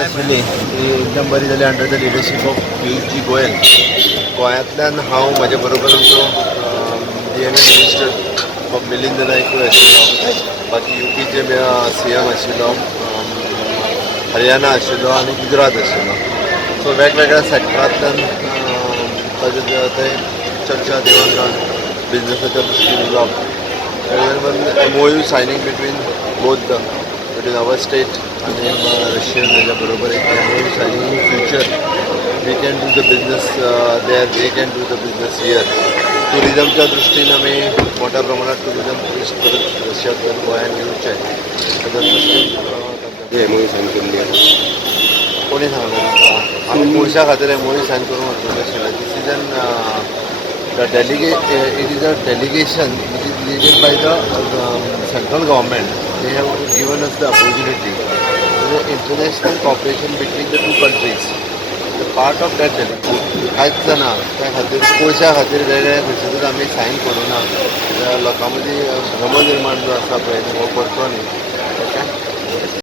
आशिल्ली ती एकदम बरी जाली under the leadership of Piyush ji Goyal. गोंयांतल्यान हांव म्हाजे बरोबर आमचो DNA मिनिस्टर मिलिंद नायकूय आशिल्लो, बाकी UPचे CM आशिल्लो, हरियाणा आशिल्लो आनी गुजरात आशिल्लो. सो वेगवेगळ्या सेक्टरांतल्यान थंय चर्चा देवळगान बिजनसाच्या दृश्टीन उलोवप. MOU सायनींग between our state and Russian हेज्या बरोबर एक MOU signing in future. We can do the business there, they can do the business here. टुरिजमच्या दृश्टीन आमी मोठ्या प्रमाणात टुरिजम टुरिस्ट परत रशियातल्यान गोंयांत येवचे ताच्या दृश्टीन MOU सायन केल्ली कोणी सांगलें तुमकां? आमी पयशा खातीर MOU सायन करूंक वचपाचें आशिल्लें. दिस is it is a delegation which is leaded by the central government. They have given us the opportunity. There is international cooperation between the two countries. The part of that delegation. कांयच जाणा त्या खातीर पयशा खातीर वेगळ्या खंयसरूच आमी सायन करूना. लोकां मदीं भ्रम निर्माण जो आसा पळय तो करचो न्ही. ओके.